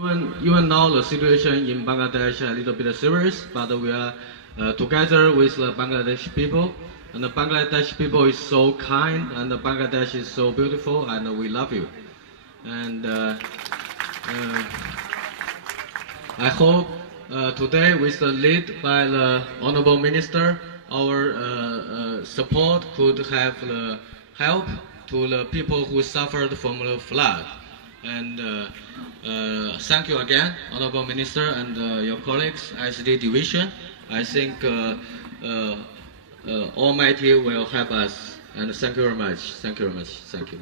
Even now the situation in Bangladesh a little bit serious, but we are together with the Bangladesh people. And the Bangladesh people is so kind, and the Bangladesh is so beautiful, and we love you. And I hope today, with the lead by the Honorable Minister, our support could have the help to the people who suffered from the flood. And thank you again, Honorable Minister and your colleagues, ICT Division. I think Almighty will help us. And thank you very much. Thank you very much. Thank you.